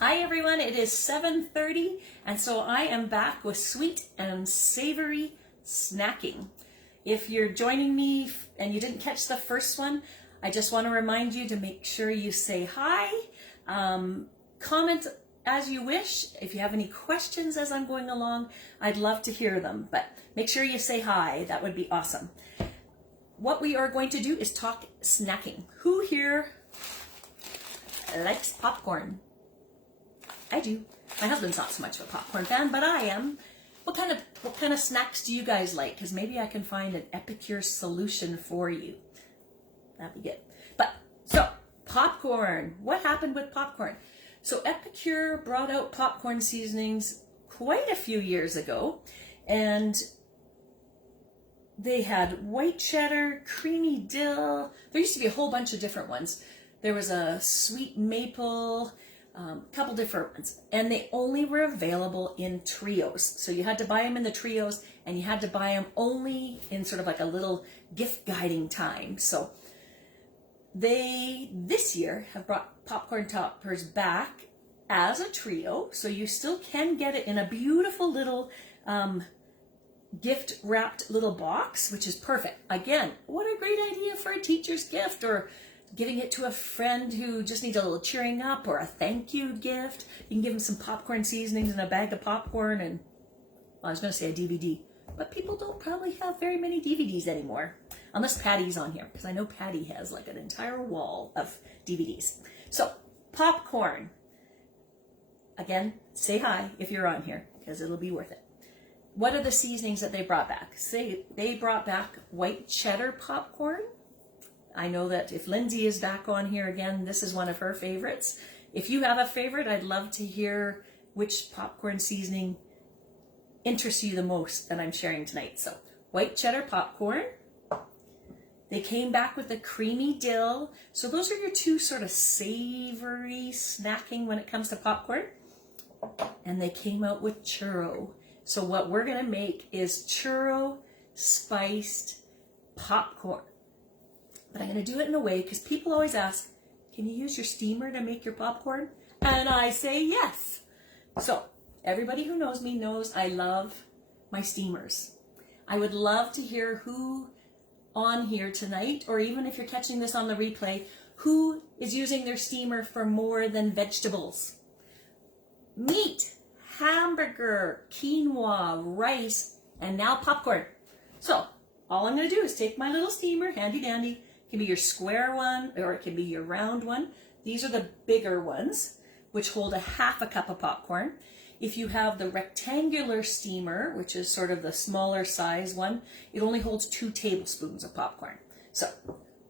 Hi everyone, it is 7:30 and so I am back with sweet and savory snacking. If you're joining me and you didn't catch the first one, I just want to remind you to make sure you say hi, comment as you wish. If you have any questions as I'm going along, I'd love to hear them, but make sure you say hi, that would be awesome. What we are going to do is talk snacking. Who here likes popcorn? I do. My husband's not so much of a popcorn fan, but I am. What kind of snacks do you guys like? Because maybe I can find an Epicure solution for you. That'd be good. So popcorn. What happened with popcorn? So Epicure brought out popcorn seasonings quite a few years ago, and they had white cheddar, creamy dill. There used to be a whole bunch of different ones. There was a sweet maple, couple different ones, and they only were available in trios. So you had to buy them in the trios, and you had to buy them only in sort of like a little gift guiding time. So they this year have brought popcorn toppers back as a trio, so you still can get it in a beautiful little gift wrapped little box, which is perfect. Again, what a great idea for a teacher's gift, or giving it to a friend who just needs a little cheering up, or a thank you gift. You can give them some popcorn seasonings and a bag of popcorn, and well, I was going to say a DVD, but people don't probably have very many DVDs anymore, unless Patty's on here, because I know Patty has like an entire wall of DVDs. So popcorn, again, say hi if you're on here, because it'll be worth it. What are the seasonings that they brought back? Say they brought back white cheddar popcorn. I know that if Lindsay is back on here again, this is one of her favorites. If you have a favorite, I'd love to hear which popcorn seasoning interests you the most that I'm sharing tonight. So white cheddar popcorn. They came back with the creamy dill. So those are your two sort of savory snacking when it comes to popcorn. And they came out with churro. So what we're going to make is churro spiced popcorn. But I'm going to do it in a way, because people always ask, can you use your steamer to make your popcorn? And I say yes. So everybody who knows me knows I love my steamers. I would love to hear who on here tonight, or even if you're catching this on the replay, who is using their steamer for more than vegetables. Meat, hamburger, quinoa, rice, and now popcorn. So all I'm going to do is take my little steamer, handy dandy. It can be your square one, or it can be your round one. These are the bigger ones, which hold a half a cup of popcorn. If you have the rectangular steamer, which is sort of the smaller size one, it only holds 2 tablespoons of popcorn. So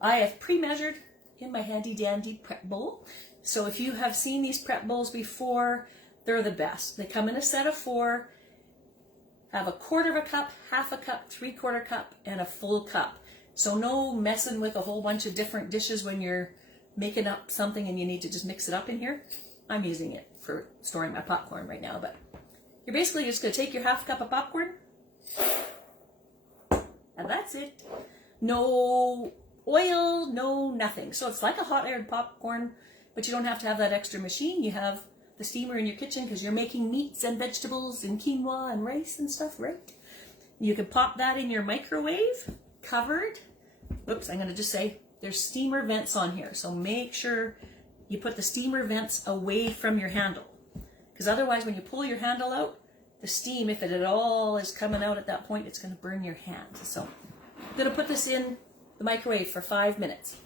I have pre-measured in my handy dandy prep bowl. So if you have seen these prep bowls before, they're the best. They come in a set of 4, have a quarter of a cup, half a cup, 3/4 cup, and a full cup. So no messing with a whole bunch of different dishes when you're making up something and you need to just mix it up in here. I'm using it for storing my popcorn right now, but you're basically just going to take your half cup of popcorn, and that's it. No oil, no nothing. So it's like a hot aired popcorn, but you don't have to have that extra machine. You have the steamer in your kitchen because you're making meats and vegetables and quinoa and rice and stuff, right? You can pop that in your microwave, covered. Oops, I'm going to just say there's steamer vents on here, so make sure you put the steamer vents away from your handle, because otherwise when you pull your handle out, the steam, if it at all is coming out at that point, it's going to burn your hand. So I'm going to put this in the microwave for 5 minutes.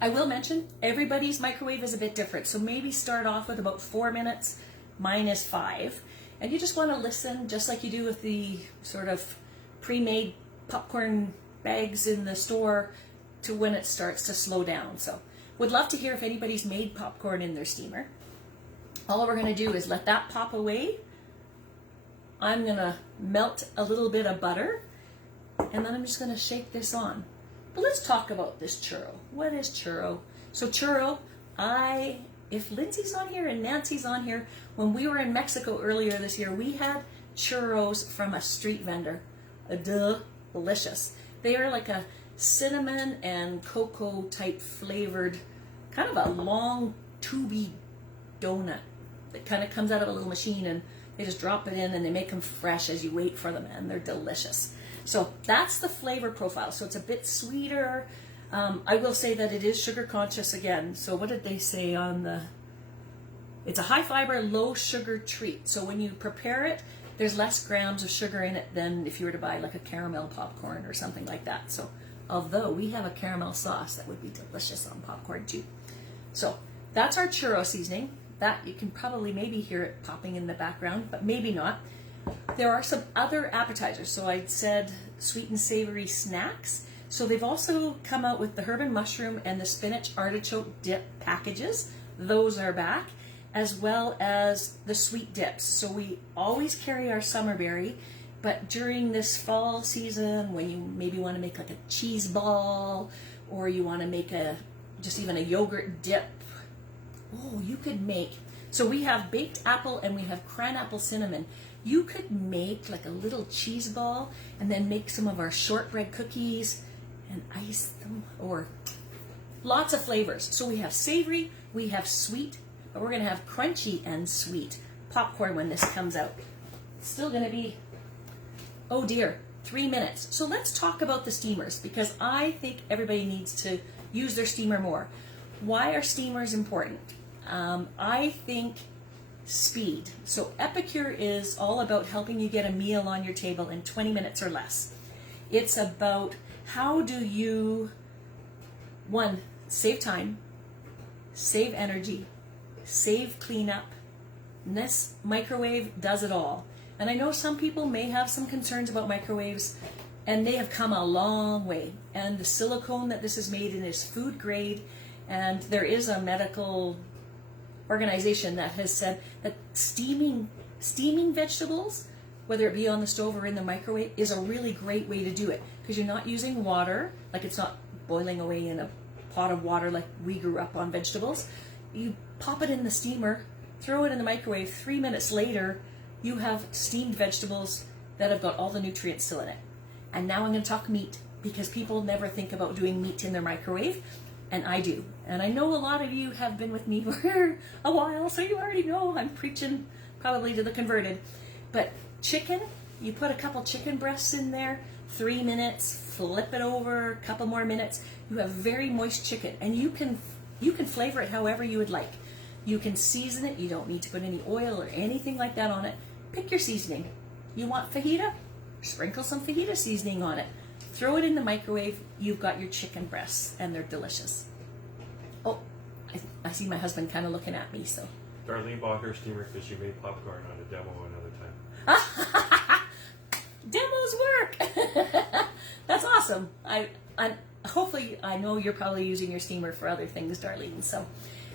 I will mention everybody's microwave is a bit different, so maybe start off with about 4 minutes. Mine is 5. And you just want to listen, just like you do with the sort of pre-made popcorn bags in the store, to when it starts to slow down. So would love to hear if anybody's made popcorn in their steamer. All we're going to do is let that pop away. I'm going to melt a little bit of butter, and then I'm just going to shake this on. But let's talk about this churro. What is churro? So churro, if Lindsay's on here and Nancy's on here, when we were in Mexico earlier this year, we had churros from a street vendor. Delicious. They are like a cinnamon and cocoa type flavored, kind of a long tubey donut that kind of comes out of a little machine, and they just drop it in and they make them fresh as you wait for them, and they're delicious. So that's the flavor profile. So it's a bit sweeter. I will say that it is sugar conscious again. So what did they say on the... It's a high fiber, low sugar treat. So when you prepare it, there's less grams of sugar in it than if you were to buy like a caramel popcorn or something like that. So although we have a caramel sauce that would be delicious on popcorn too. So that's our churro seasoning. That you can probably maybe hear it popping in the background, but maybe not. There are some other appetizers. So I said sweet and savory snacks. So they've also come out with the herb and mushroom and the spinach artichoke dip packages. Those are back, as well as the sweet dips. So we always carry our summerberry, but during this fall season, when you maybe want to make like a cheese ball, or you want to make just even a yogurt dip, oh, you could make, so we have baked apple and we have cran apple cinnamon. You could make like a little cheese ball and then make some of our shortbread cookies and ice them, or lots of flavors. So we have savory, we have sweet, but we're going to have crunchy and sweet popcorn when this comes out. It's still going to be, oh dear, 3 minutes. So let's talk about the steamers, because I think everybody needs to use their steamer more. Why are steamers important? I think speed. So Epicure is all about helping you get a meal on your table in 20 minutes or less. It's about how do you, one, save time, save energy, save cleanup. And this microwave does it all. And I know some people may have some concerns about microwaves, and they have come a long way. And the silicone that this is made in is food grade, and there is a medical organization that has said that steaming vegetables, whether it be on the stove or in the microwave, is a really great way to do it, because you're not using water, like it's not boiling away in a pot of water like we grew up on vegetables. You pop it in the steamer, throw it in the microwave, 3 minutes later you have steamed vegetables that have got all the nutrients still in it. And now I'm going to talk meat, because people never think about doing meat in their microwave, and I do. And I know a lot of you have been with me for a while, so you already know I'm preaching probably to the converted. But chicken, you put a couple chicken breasts in there, 3 minutes, flip it over, a couple more minutes, you have very moist chicken, and you can flavor it however you would like. You can season it, you don't need to put any oil or anything like that on it. Pick your seasoning. You want fajita? Sprinkle some fajita seasoning on it. Throw it in the microwave, you've got your chicken breasts, and they're delicious. Oh, I see my husband kind of looking at me, so. Darlene bought her steamer because she made popcorn on a demo another time. Demos work! That's awesome. I hopefully, I know you're probably using your steamer for other things, Darlene, so.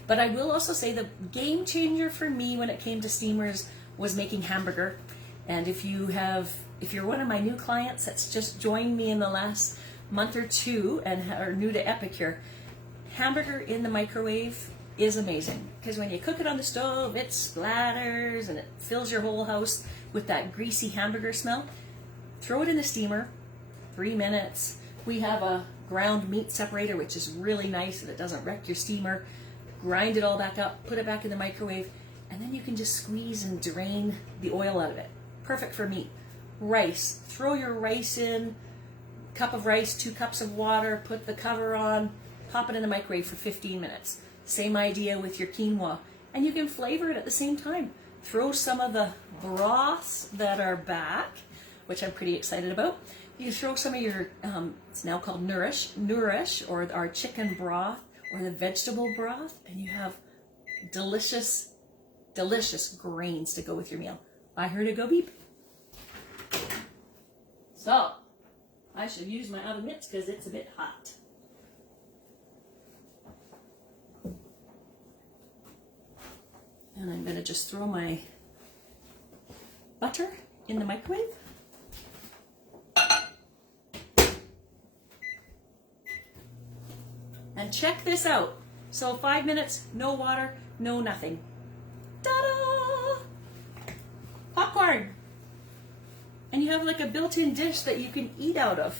But I will also say the game changer for me when it came to steamers was making hamburger. And if you're one of my new clients that's just joined me in the last month or two and are new to Epicure, hamburger in the microwave is amazing, because when you cook it on the stove, it splatters and it fills your whole house with that greasy hamburger smell. Throw it in the steamer, 3 minutes. We have a ground meat separator, which is really nice and it doesn't wreck your steamer. Grind it all back up, put it back in the microwave, and then you can just squeeze and drain the oil out of it. Perfect for meat. Rice, throw your rice in, cup of rice, 2 cups of water, put the cover on, pop it in the microwave for 15 minutes. Same idea with your quinoa. And you can flavor it at the same time. Throw some of the broths that are back, which I'm pretty excited about. You throw some of your, it's now called Nourish, or our chicken broth, or the vegetable broth, and you have delicious, delicious grains to go with your meal. I heard it go beep. So, I should use my oven mitts because it's a bit hot. And I'm going to just throw my butter in the microwave. And check this out. So 5 minutes, no water, no nothing. Ta-da! Popcorn! And you have like a built-in dish that you can eat out of.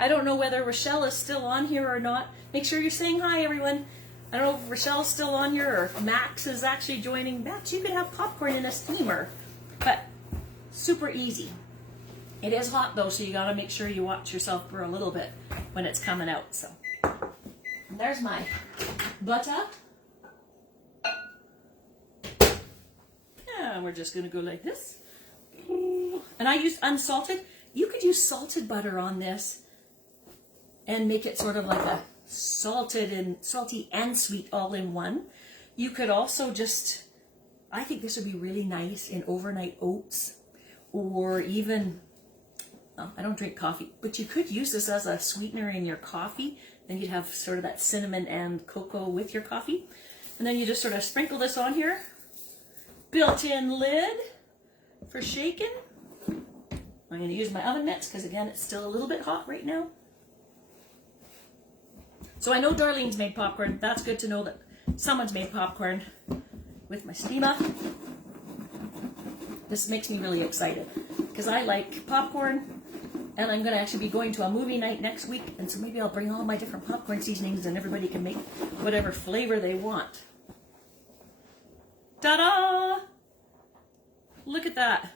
I don't know whether Rochelle is still on here or not. Make sure you're saying hi, everyone. I don't know if Rochelle's still on here or if Max is actually joining. Max, you could have popcorn in a steamer, but super easy. It is hot though, so you gotta make sure you watch yourself for a little bit when it's coming out. So there's my butter. Yeah, we're just gonna go like this. And I used unsalted. You could use salted butter on this and make it sort of like a salty and sweet all in one. You could also just, I think this would be really nice in overnight oats, or even, I don't drink coffee, but you could use this as a sweetener in your coffee. Then you'd have sort of that cinnamon and cocoa with your coffee. And then you just sort of sprinkle this on here. Built-in lid for shaking. I'm going to use my oven mitts because, again, it's still a little bit hot right now. So I know Darlene's made popcorn. That's good to know that someone's made popcorn with my steamer. This makes me really excited because I like popcorn, and I'm going to actually be going to a movie night next week, and so maybe I'll bring all my different popcorn seasonings and everybody can make whatever flavor they want. Ta-da! Look at that.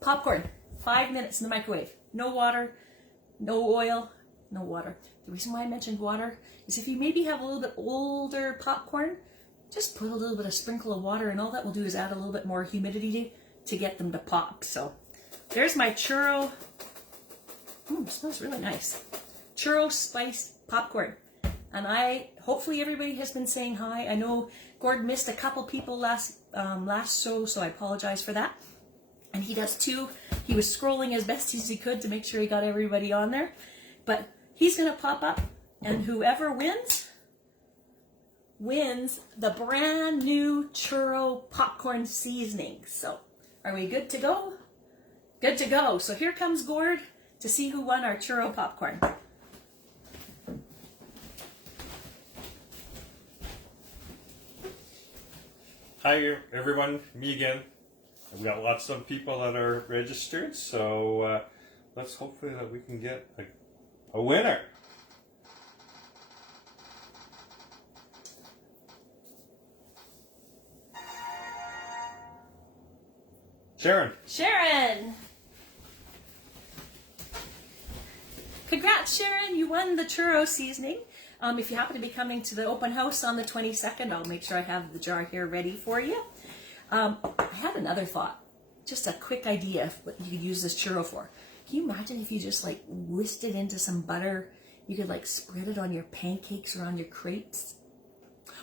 Popcorn, 5 minutes in the microwave. No water, no oil, no water. The reason why I mentioned water is if you maybe have a little bit older popcorn, just put a little bit of sprinkle of water, and all that will do is add a little bit more humidity to get them to pop. So there's my churro. It smells really nice. Churro spiced popcorn. And hopefully everybody has been saying hi. I know Gord missed a couple people last show, so I apologize for that. And he does too. He was scrolling as best as he could to make sure he got everybody on there. But he's going to pop up, and whoever wins the brand new Churro Popcorn Seasoning. So are we good to go? Good to go. So here comes Gord to see who won our churro popcorn. Hi everyone, me again. We got lots of people that are registered, so let's hopefully that we can get a winner. Sharon! Congrats, Sharon, you won the churro seasoning. If you happen to be coming to the open house on the 22nd, I'll make sure I have the jar here ready for you. I had another thought, just a quick idea of what you could use this churro for. Can you imagine if you just like whisked it into some butter? You could like spread it on your pancakes or on your crepes.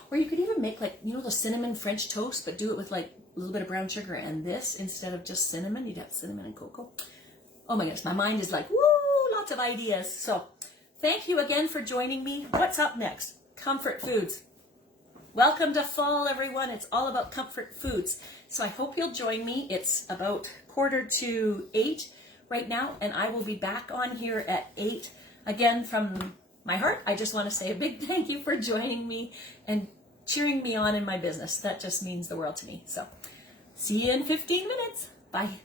Or you could even make like, you know, the cinnamon French toast, but do it with like a little bit of brown sugar and this instead of just cinnamon. You'd have cinnamon and cocoa. Oh my goodness, my mind is like, woo, lots of ideas. So thank you again for joining me. What's up next? Comfort foods. Welcome to fall, everyone. It's all about comfort foods. So I hope you'll join me. It's about 7:45 right now, and I will be back on here at 8. Again, from my heart, I just want to say a big thank you for joining me and cheering me on in my business. That just means the world to me. So see you in 15 minutes. Bye.